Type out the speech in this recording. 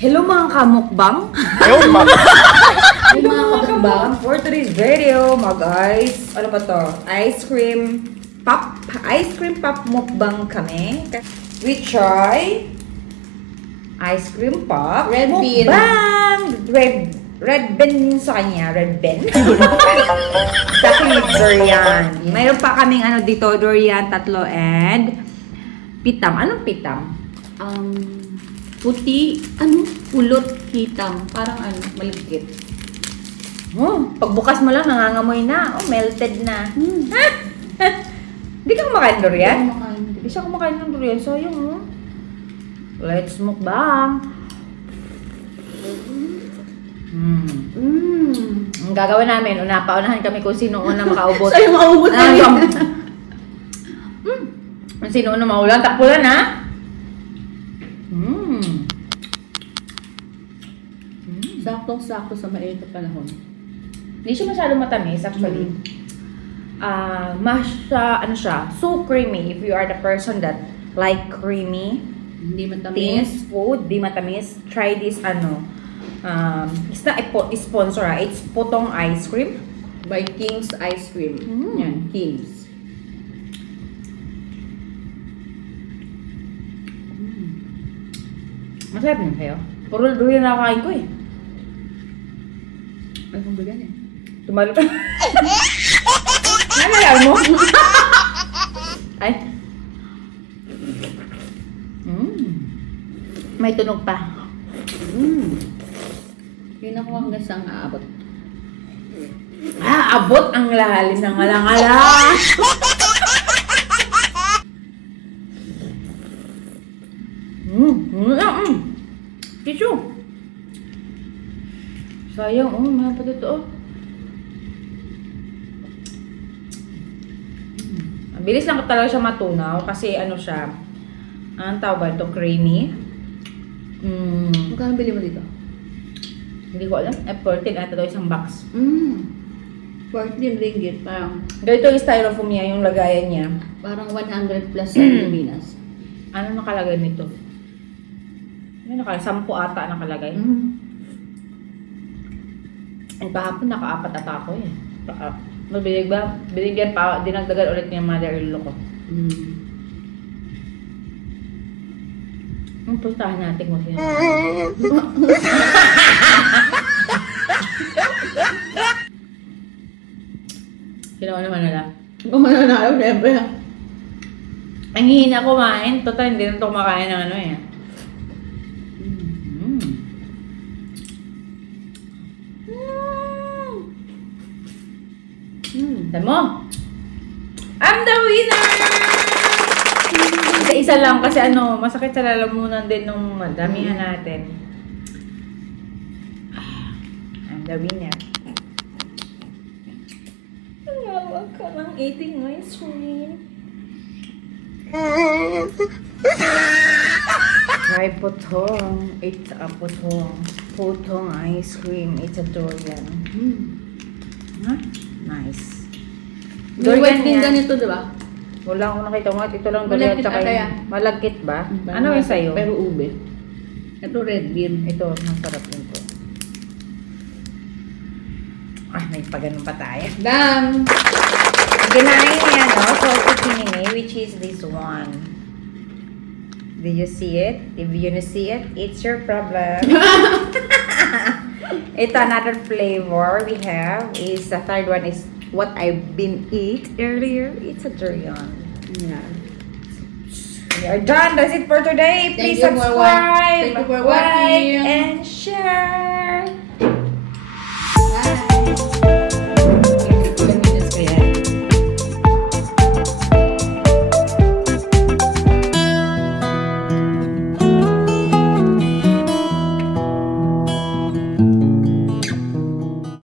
Hello mga kamukbang! Hello mga kamukbang! For today's video, guys, ano ba to? Ice cream pop mukbang kami. We try ice cream pop Red bean. mukbang! Red bean sa kanya. Red bean. Sa akin it's durian. Mayroon pa kaming ano dito, durian, tatlo, and pitam. Anong pitam? Puti, pulot, hitam. Parang maligkit. Pagbukas mo lang, nangangamoy na. Melted na. Hindi ka kumakain durian? Hindi siya kumakain ng durian. Sayang, Let's mukbang. Ang gagawin namin, paunahan kami kung sino una makaubos. Sa'yo makaubos na yun. Sino una maulan? Takpulan, ha? Saktong-sakto sa mainit na panahon. Hindi siya masyadong matamis, actually. So creamy. If you are the person that like creamy, Hindi matamis. things, food, di matamis, try this, it's not a sponsor, it's Putong ice cream. By King's Ice Cream. Yan, King's. Masarap din kayo. Puro durian na kakain ko eh. Ay, kung ganyan eh. Tumalo ka. Nalayan mo? Ay. May tunog pa. Yun ako hanggang saan aabot. Abot ang lalim ng ngala-ngala. Tissue. Sayang, mga pa dito, Ang bilis lang talaga siya matunaw kasi siya, anong tawag ba ito? Creamy. Magkano bili mo dito? Hindi ko alam. 14 ata daw isang box. 14 ringgit. Ganito yung styrofoam niya, yung lagayan niya. Parang 100 plus sa Pilipinas. Ano nakalagay nito? Ano nakalagay? 10 ata nakalagay. And kahapon naka-4 ata ako eh. Binigyan pa, dinagdagan ulit niya mother-in-law ko. Puntahan natin kung sino. Sino naman nila? Kung mananalo, siyempre. Ang hihina kumain. Total, hindi na ito kumakain ng eh. Tama. I'm the winner! Isa lang kasi masakit sa lalamunan din nung madamihan natin. I'm the winner. Ang ka ng eating ice cream. Try Putong. It's a Putong. Putong ice cream. It's a durian. Nice. Durian din ganito, di ba? Wala akong nakita mo. Ito lang durian. Malagkit ba? Ano yung sa'yo? Pero ube. Ito red bean. Ito, masarap din ko. May paganon pa tayo. Dam! Ginain niya, salted pinini, which is this one. Did you see it? If you don't see it, it's your problem. Ito, another flavor we have is, the third one is what I've been eat earlier. It's a durian. Yeah. We are done. That's it for today. Please Thank you for subscribe, Thank you for like, watching. and share.